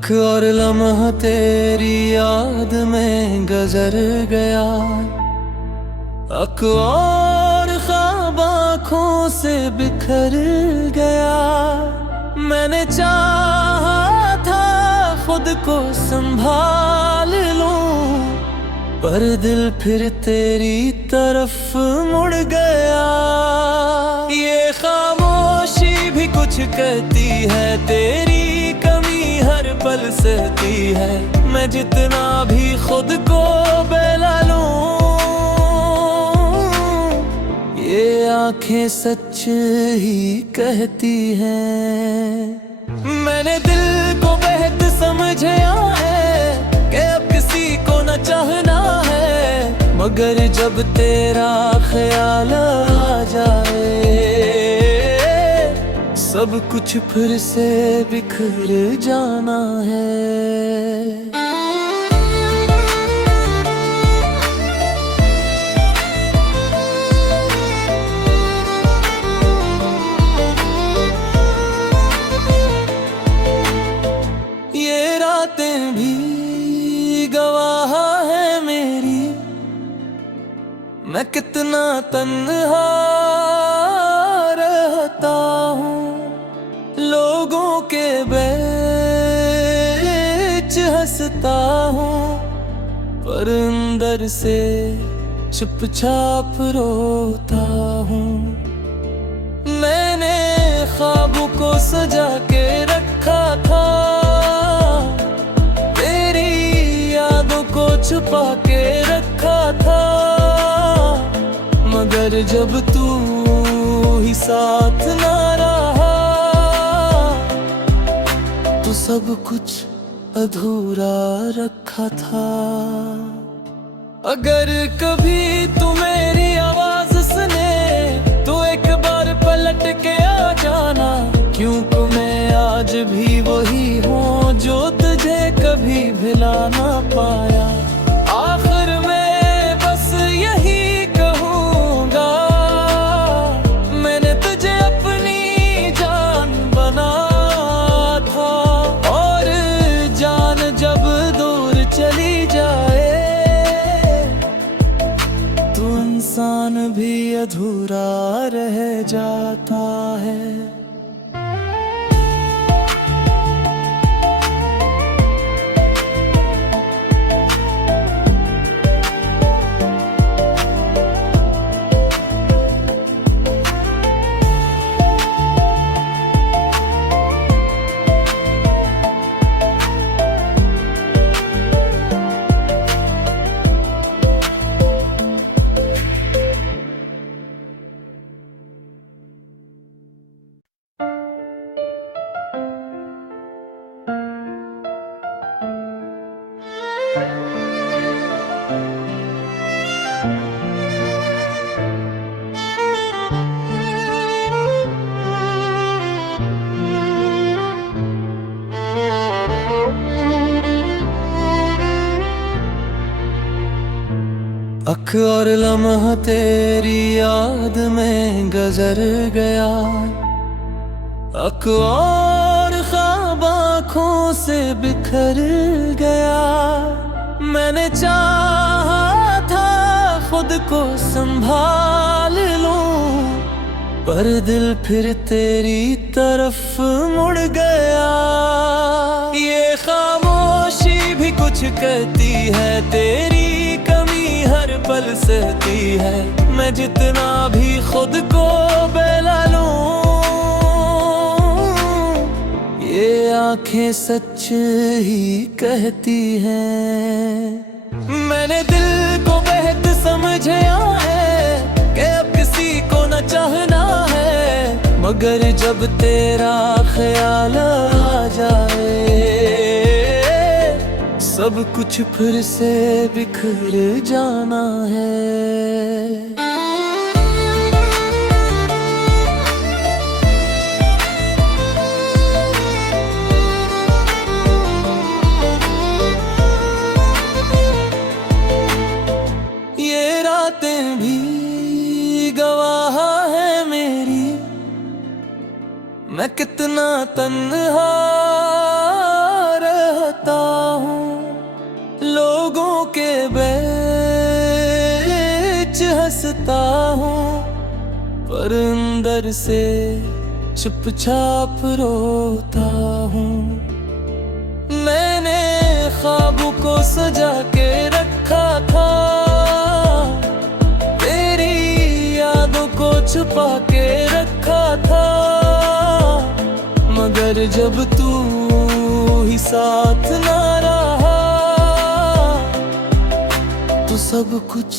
अख और लम्हा तेरी याद में गुजर गया। अख और ख्वाब आँखों से बिखर गया। मैंने चाहा था खुद को संभाल लूं, पर दिल फिर तेरी तरफ मुड़ गया। ये खामोशी भी कुछ कहती है, तेरी कमी हर पल सहती है। मैं जितना भी खुद को बहला लूं, ये आंखें सच ही कहती हैं। मैंने दिल को बेहद समझा है कि अब किसी को न चाहना है, मगर जब तेरा ख्याल आ जाए, सब कुछ फिर से बिखर जाना है। ये रातें भी गवाह है मेरी, मैं कितना तन्हा रहता हूँ। लोगों के बीच हंसता हूँ, पर अंदर से चुपचाप रोता हूँ। मैंने ख्वाबों को सजा के रखा था, तेरी यादों को छुपा के रखा था, मगर जब तू ही साथ ना रहा, तो सब कुछ अधूरा रखा था। अगर कभी तू मेरी आवाज सुने, तो एक बार पलट के आ जाना, क्योंकि मैं आज भी वही हूँ जो तुझे कभी भुला ना पाया। आखिर में बस यही कहूँगा, मैंने तुझे अपनी जान बना था, और जान जब दूर चली जाए, तो इंसान भी अधूरा रह जाता है। अख और लम्हा तेरी याद में गुजर गया। अख और ख्वाब आँखों से बिखर गया। मैंने चाहा था खुद को संभाल लूं, पर दिल फिर तेरी तरफ मुड़ गया। ये खामोशी भी कुछ कहती है, तेरी कमी हर पल सहती है। मैं जितना भी खुद को बहला लूं, ये आंखें सच ही कहती हैं। मैंने दिल को बेहद समझा है कि अब किसी को न चाहना है, मगर जब तेरा ख्याल आ जाए, सब कुछ फिर से बिखर जाना है। ये रातें भी गवाह है मेरी, मैं कितना तन्हा रहता हूँ, लोगों के बीच हंसता हूँ, पर अंदर से चुपचाप रोता हूँ। मैंने ख्वाबों को सजा के रखा था, तेरी यादों को छुपा के रखा था, मगर जब तू ही साथ ना रहा तो सब कुछ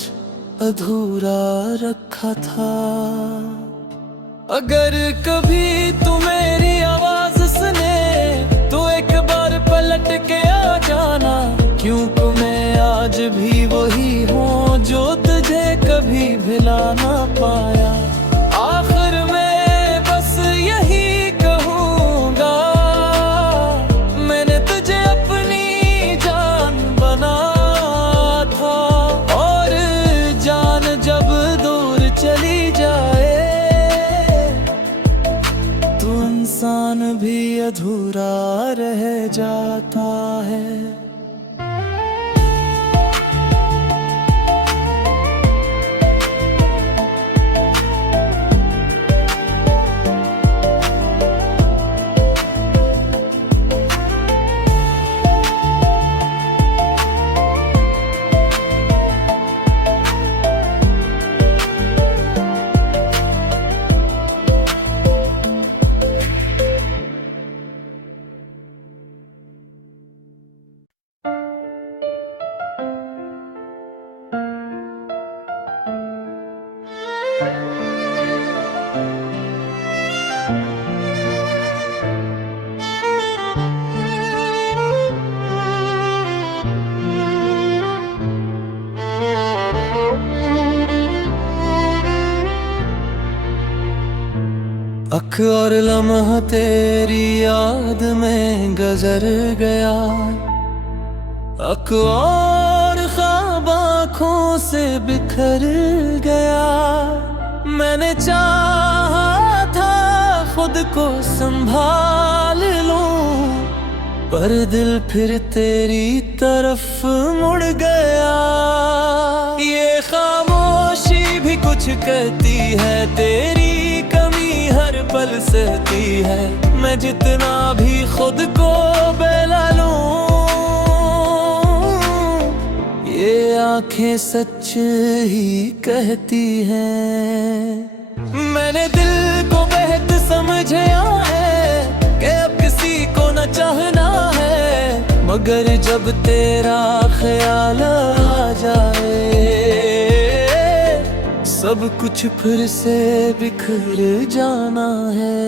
अधूरा रखा था। अगर कभी तू मेरी आवाज सुने तो एक बार पलट के आ जाना, क्योंकि मैं आज भी वही हूँ जो तुझे कभी भुला ना पाया। आखिर में बस यही कहूँगा, मैंने तुझे अपनी जान बना था, और जान जब दूर चली जाए तो इंसान भी अधूरा रह जाता है। अख और लम्हा तेरी याद में गुजर गया, अख और ख्वाब आँखों से बिखर गया। मैंने चाहा था खुद को संभाल लूं, पर दिल फिर तेरी तरफ मुड़ गया। ये खामोशी भी कुछ कहती है, तेरी कमी हर पल सहती है। मैं जितना भी खुद को बहला लूं, ये आंखें सच ही कहती हैं। मैंने दिल को बेहद समझा है कि अब किसी को न चाहना है, मगर जब तेरा ख्याल आ जाए सब कुछ फिर से बिखर जाना है।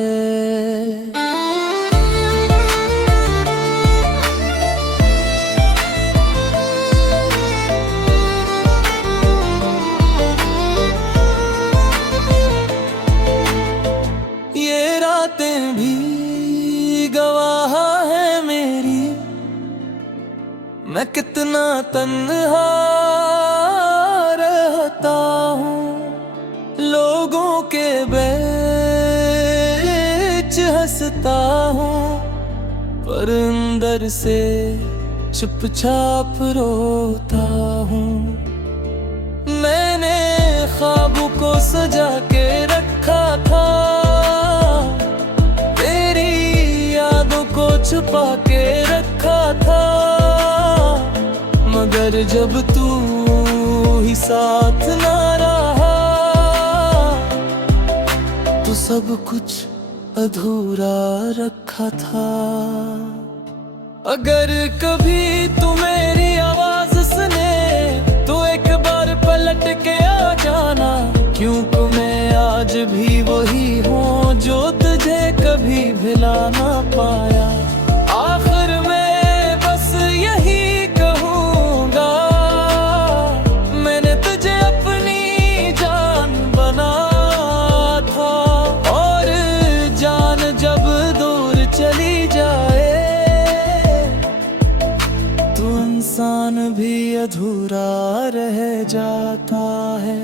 ये रातें भी गवाह है मेरी, मैं कितना तन्हा रहता हूँ, लोगों के बीच हंसता हूँ, पर अंदर से चुपचाप रोता हूँ। मैंने ख्वाबों को सजा के रखा था, तेरी यादों को छुपा के रखा था, मगर जब तू ही साथ ना रहा तो सब कुछ अधूरा रखा था। अगर कभी तू मेरी आवाज सुने तो एक बार पलट के आ जाना, क्योंकि मैं आज भी वही हूँ जो तुझे कभी भुला ना पाया। आखिर में बस यही कहूँगा, मैंने तुझे अपनी जान बना था, और जान जब दूर चली जाए तो इंसान भी अधूरा रह जाता है।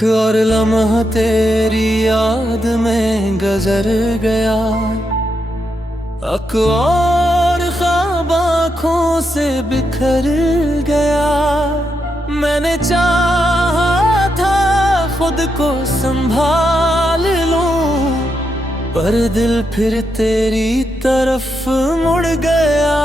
अख और लम्हा तेरी याद में गुजर गया, अख और ख्वाब आँखों से बिखर गया। मैंने चाहा था खुद को संभाल लूं, पर दिल फिर तेरी तरफ मुड़ गया।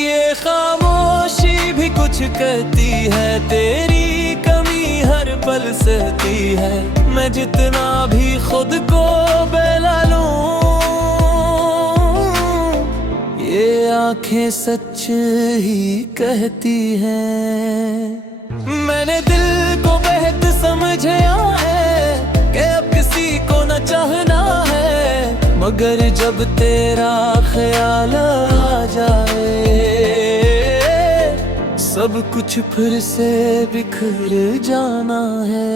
ये खामोशी भी कुछ कहती है, तेरी कमी हर पल सहती है। मैं जितना भी खुद को बहला लूं, ये आंखें सच ही कहती हैं। मैंने दिल को बेहद समझा है कि अब किसी को न चाहना है, मगर जब तेरा ख्याल आ जाए, सब कुछ फिर से बिखर जाना है।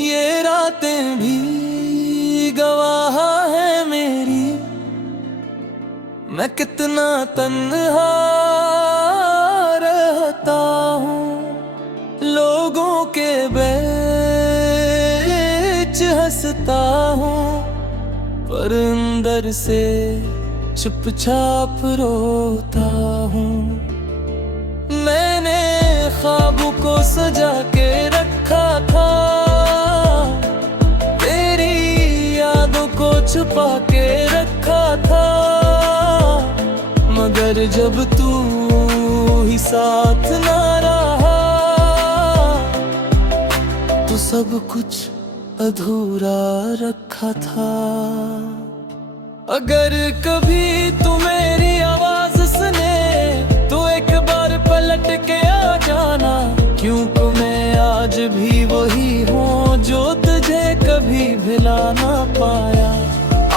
ये रातें भी गवाह है मेरी, मैं कितना तन्हा रहता हूँ। लोगों के बीच हंसता हूँ, पर अंदर से चुपचाप रोता हूँ। मैंने ख्वाब को सजा के रखा था, तेरी यादों को छुपा के रखा था, मगर जब तू ही साथ ना रहा, तो सब कुछ अधूरा रखा था। अगर कभी तू मेरी आवाज सुने, तो एक बार पलट के आ जाना, क्योंकि मैं आज भी वही हूँ जो तुझे कभी भुला ना पाया।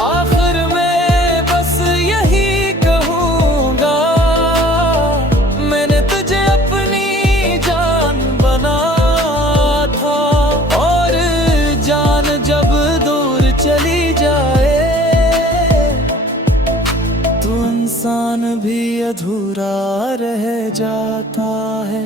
आखिर में बस यही कहूँगा, मैंने तुझे अपनी जान बना था, और जान जब दूर चली जाए, तो इंसान भी अधूरा रह जाता है।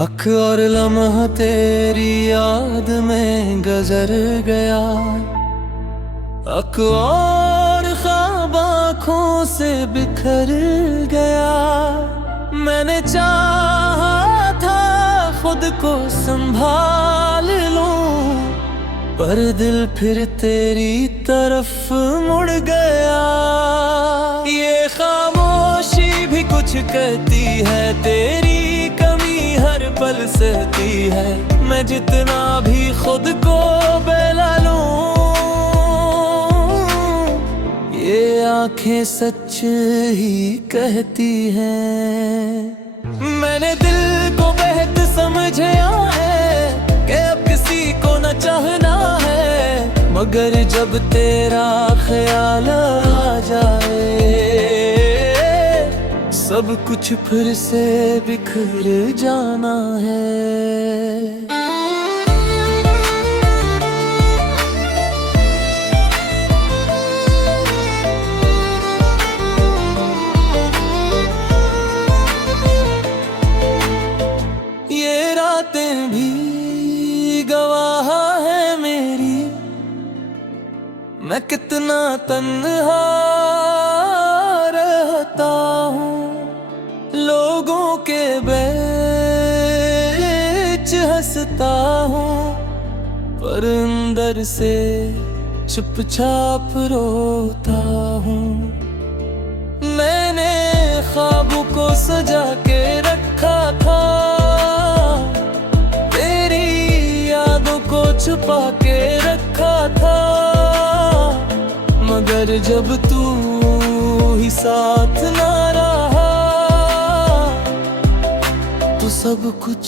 अख और लम्हा तेरी याद में गुजर गया, अख और ख्वाब आँखों से बिखर गया। मैंने चाहा था खुद को संभाल लूं, पर दिल फिर तेरी तरफ मुड़ गया। ये खामोशी भी कुछ कहती है, तेरी कमी हर पल सहती है। मैं जितना भी खुद को बहला लूं, ये आंखें सच ही कहती हैं। मैंने दिल को बेहद समझा है कि अब किसी को न चाहना है, मगर जब तेरा ख्याल आ जाए, सब कुछ फिर से बिखर जाना है। ये रातें भी गवाह है मेरी, मैं कितना तन्हा रहा रहता हूँ, लोगों के बीच हंसता हूँ, पर अंदर से चुपचाप रोता हूँ। मैंने ख्वाब को सजा के रखा था, तेरी यादों को छुपा के रखा था, मगर जब तू ही साथ ना रहा तो सब कुछ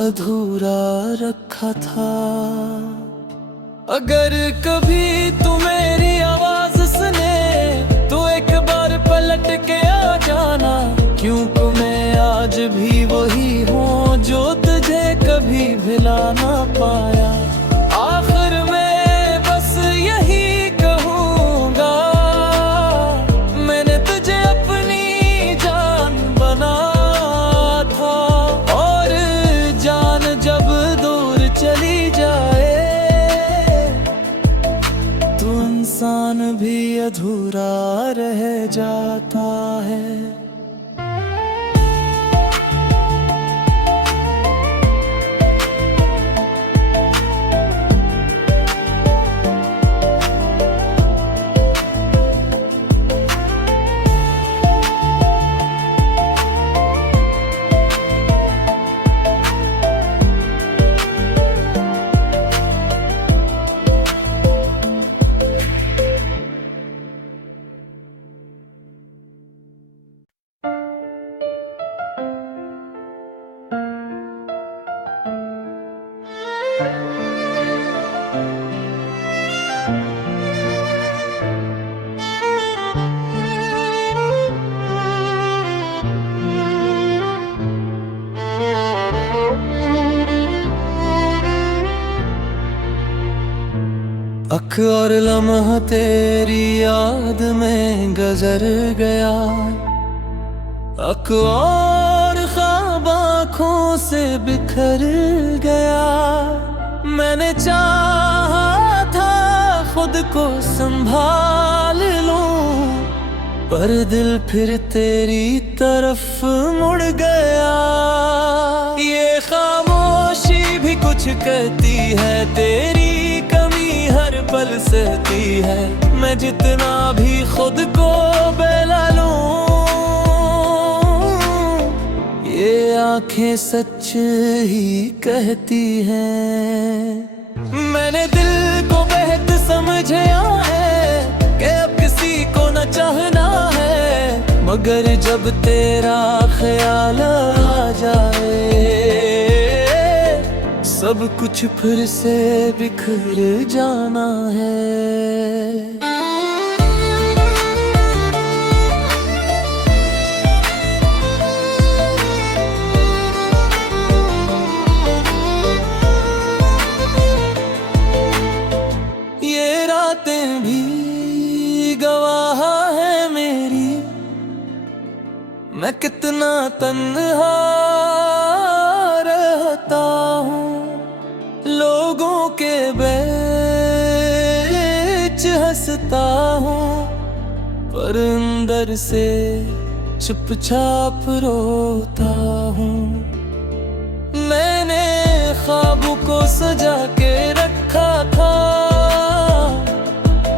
अधूरा रखा था। अगर कभी तू मेरी आवाज सुने तो एक बार पलट के आ जाना, क्योंकि मैं आज भी वही हूँ जो तुझे कभी भुला ना पाया। आखिर में बस यही कहूँगा, मैंने तुझे अपनी जान बना था, और जान जब दूर चली जाए तो इंसान भी अधूरा रह जाता है। अख और लम्हा तेरी याद में गुजर गया, अख और ख्वाब आँखों से बिखर गया। मैंने चाहा था खुद को संभाल लूं, पर दिल फिर तेरी तरफ मुड़ गया। ये खामोशी भी कुछ कहती है, तेरी हर पल सहती है। मैं जितना भी खुद को बहला लूं, ये आंखें सच ही कहती हैं। मैंने दिल को बेहद समझा है कि अब किसी को न चाहना है, मगर जब तेरा ख्याल आ जाए सब कुछ फिर से बिखर जाना है। ये रातें भी गवाह है मेरी, मैं कितना तन्हा रहता हूँ, लोगों के बीच हंसता हूँ, पर अंदर से चुपचाप रोता हूँ। मैंने ख्वाब को सजा के रखा था,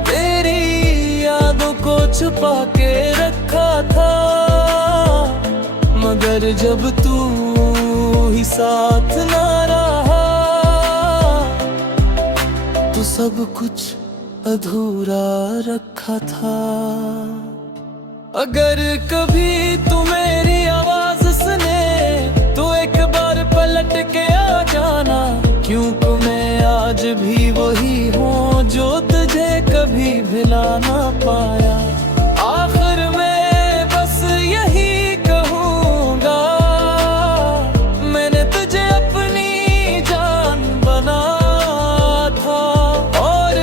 तेरी यादों को छुपा के रखा था, मगर जब तू ही साथ ना रहा तो सब कुछ अधूरा रखा था। अगर कभी तू मेरी आवाज सुने तो एक बार पलट के आ जाना, क्योंकि मैं आज भी वही हूँ जो तुझे कभी भुला ना पाया। आखिर में बस यही कहूँगा, मैंने तुझे अपनी जान बना था, और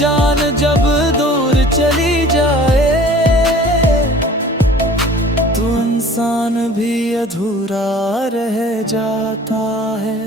जान जब दूर चली जाए तो इंसान भी अधूरा रह जाता है।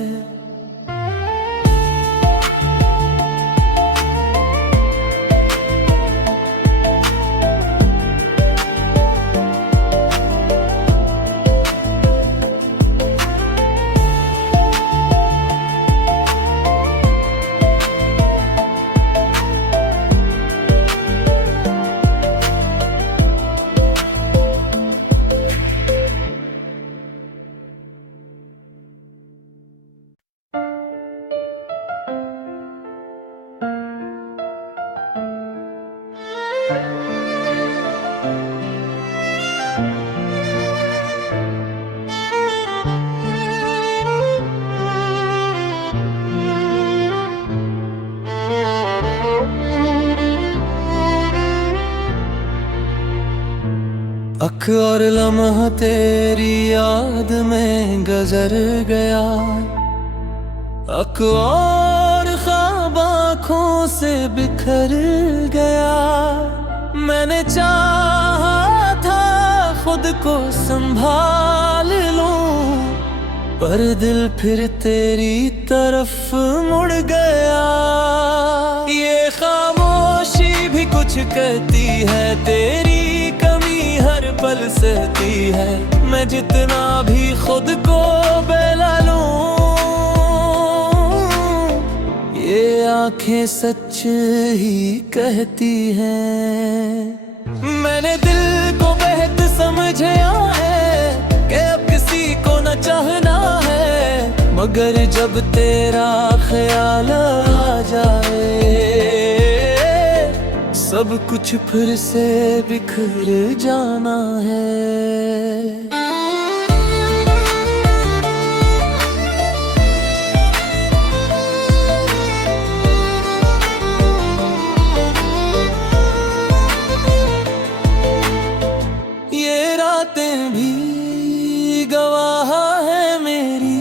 अख और लम्हा तेरी याद में गुजर गया, अख और ख्वाब आँखों से बिखर गया। मैंने चाहा था खुद को संभाल लूं, पर दिल फिर तेरी तरफ मुड़ गया। ये खामोशी भी कुछ कहती है, तेरी कमी हर पल सहती है। मैं जितना भी खुद को बहला लूं, ये आंखें सच ही कहती हैं। मैंने दिल को बेहद समझा है कि अब किसी को न चाहना है, मगर जब तेरा ख्याल आ जाए, सब कुछ फिर से बिखर जाना है। ये रातें भी गवाह है मेरी,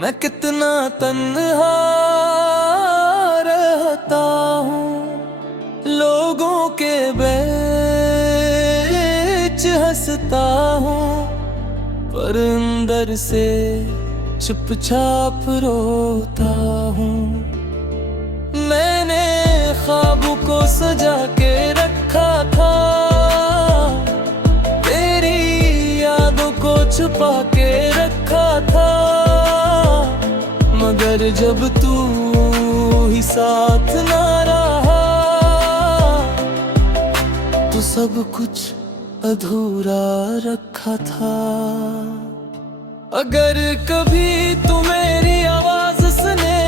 मैं कितना तन्हा रहता हूँ। लोगों के बीच हंसता हूँ, पर अंदर से चुपचाप रोता हूँ। मैंने ख्वाब को सजा के रखा था, तेरी यादों को छुपा के रखा था, मगर जब तू ही साथ ना रहा, तो सब कुछ अधूरा रखा था। अगर कभी तू मेरी आवाज सुने,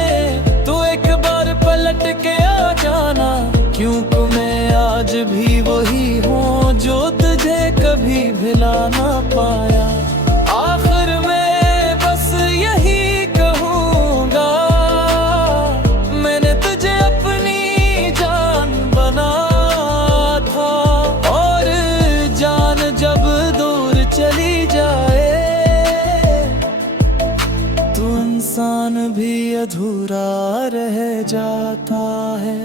तो एक बार पलट के आ जाना, क्योंकि मैं आज भी वही हूँ जो तुझे कभी भुला ना पाया। आखिर में बस यही कहूँगा, मैंने तुझे अपनी जान बना था, और जान जब दूर चली जाए, तो इंसान भी अधूरा रह जाता है।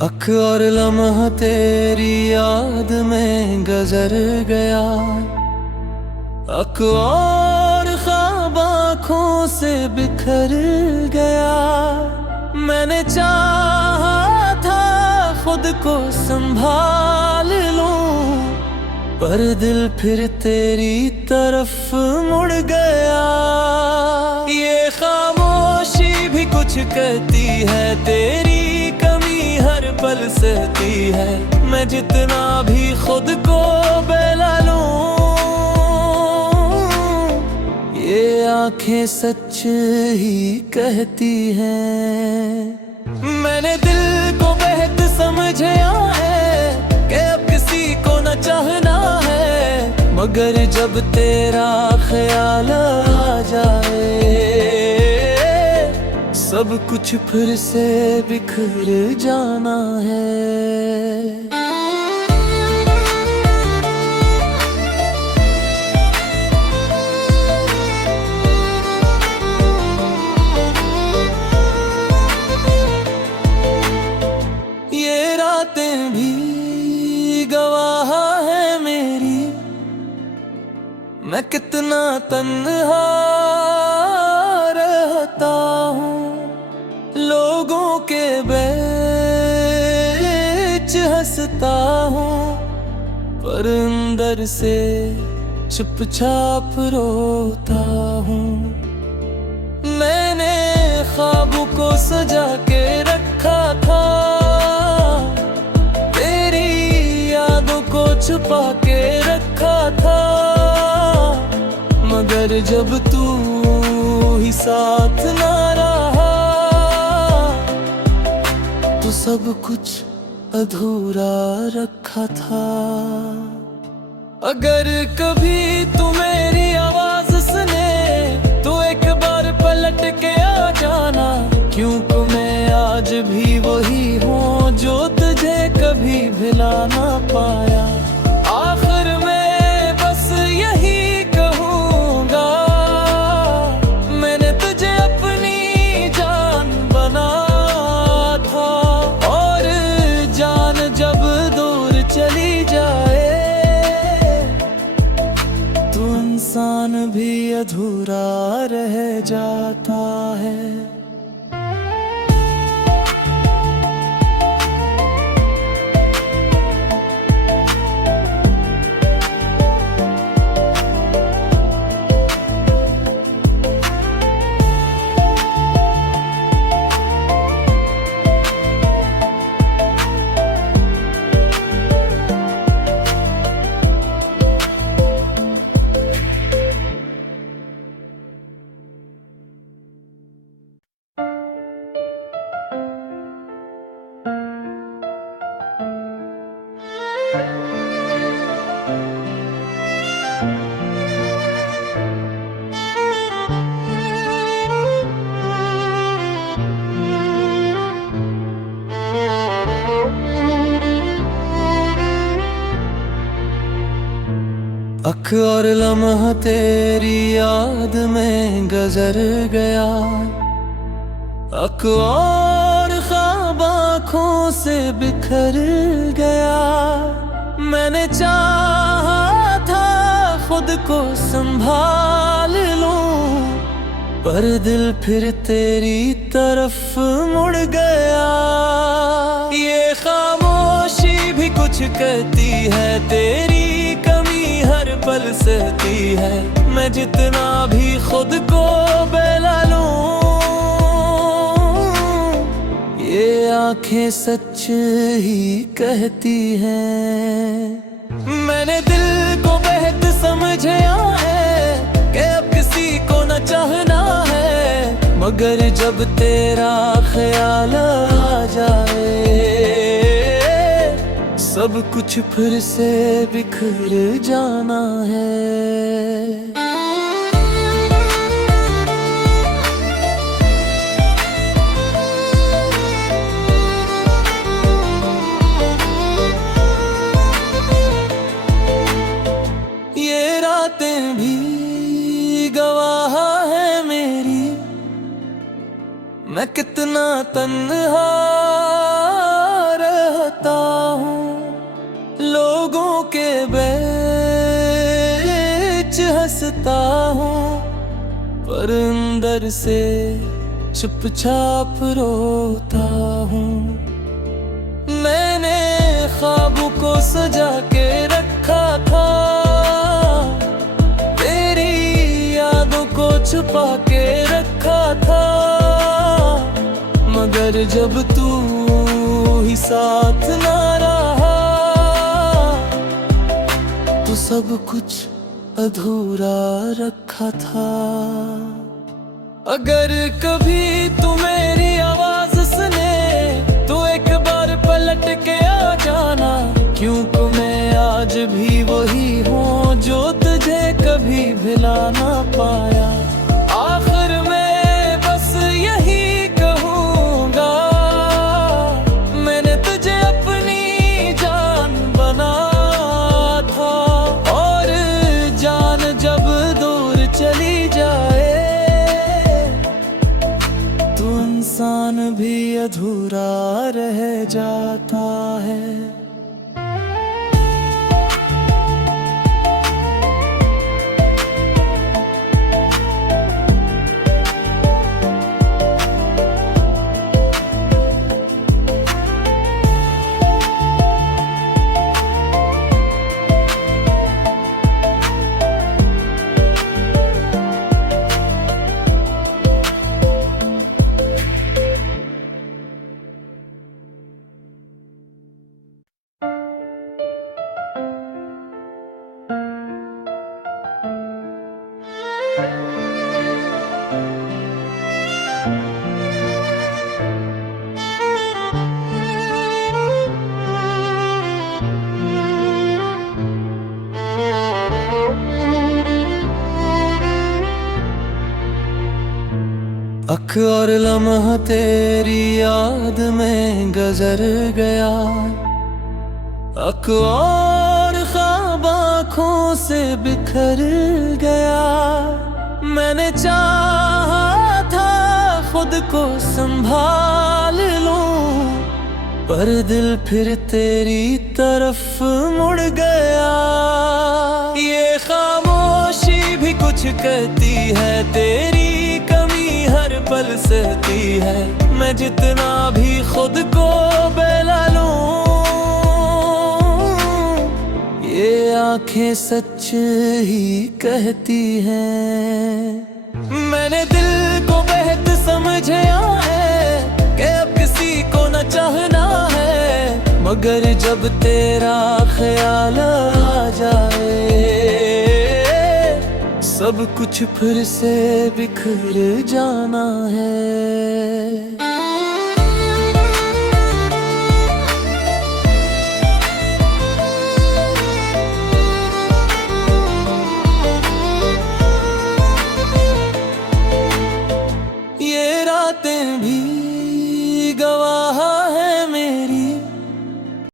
अख और लम्हा तेरी याद में गुजर गया, अख और ख्वाब आँखों से बिखर गया। मैंने चाहा था खुद को संभाल लूं, पर दिल फिर तेरी तरफ मुड़ गया। ये खामोशी भी कुछ कहती है, तेरी कमी हर पल सहती है। मैं जितना भी खुद को बहला लूं, ये आंखें सच ही कहती हैं। मैंने दिल को बेहद समझा है कि अब किसी को न चाहना है, मगर जब तेरा ख्याल आ जाए, सब कुछ फिर से बिखर जाना है। ये रातें भी गवाह है मेरी, मैं कितना तन्हा रहता हूँ, लोगों के बीच हंसता हूँ, पर अंदर से चुपचाप रोता हूँ। मैंने ख्वाब को सजा के रखा था, तेरी यादों को छुपा के रखा था, मगर जब तू ही साथ ना रहा तो सब कुछ अधूरा रखा था। अगर कभी तू मेरी आवाज सुने तो एक बार पलट के आ जाना, क्योंकि मैं आज भी वही हूँ जो तुझे कभी भुला ना पाया। आखिर में बस यही कहूँगा, मैंने तुझे अपनी जान बना था, और जान जब दूर चली जाए तो इंसान भी अधूरा रह जाता है। अख और लम्हा तेरी याद में गुजर गया, अख और ख्वाब आँखों से बिखर गया। मैंने चाहा था खुद को संभाल लूं, पर दिल फिर तेरी तरफ मुड़ गया। ये खामोशी भी कुछ कहती है, तेरी कमी हर पल सहती है। मैं जितना भी खुद को बहला लूं, ये आंखें सच ही कहती हैं। मैंने दिल को बेहद समझा है कि अब किसी को न चाहना है, मगर जब तेरा ख्याल आ जाए सब कुछ फिर से बिखर जाना है। ये रातें भी गवाह है मेरी, मैं कितना तन्हा रहता हूँ, लोगों के बीच हंसता हूँ, पर अंदर से चुपचाप रोता हूँ। मैंने ख्वाब को सजा के रखा था, तेरी यादों को छुपा के रखा था, मगर जब तू ही साथ ना रहा तो सब कुछ अधूरा रखा था। अगर कभी तू मेरी आवाज सुने तो एक बार पलट के आ जाना, क्योंकि मैं आज भी वही हूँ जो तुझे कभी भुला ना पाया। आखिर में बस यही कहूँगा, मैंने तुझे अपनी जान बना था, और जान जब दूर चली जाए तो इंसान भी अधूरा रह जाता है। वक्त और लम्हा तेरी याद में गुजर गया, अक और ख्वाब आँखों से बिखर गया। मैंने चाहा था खुद को संभाल लूं, पर दिल फिर तेरी तरफ मुड़ गया। ये खामोशी भी कुछ कहती है, तेरी कमी हर पल सहती है। मैं जितना भी खुद को बहला लूं, ये आंखें सच ही कहती हैं। मैंने दिल को बेहद समझा है कि अब किसी को न चाहना है, मगर जब तेरा ख्याल आ जाए, सब कुछ फिर से बिखर जाना है।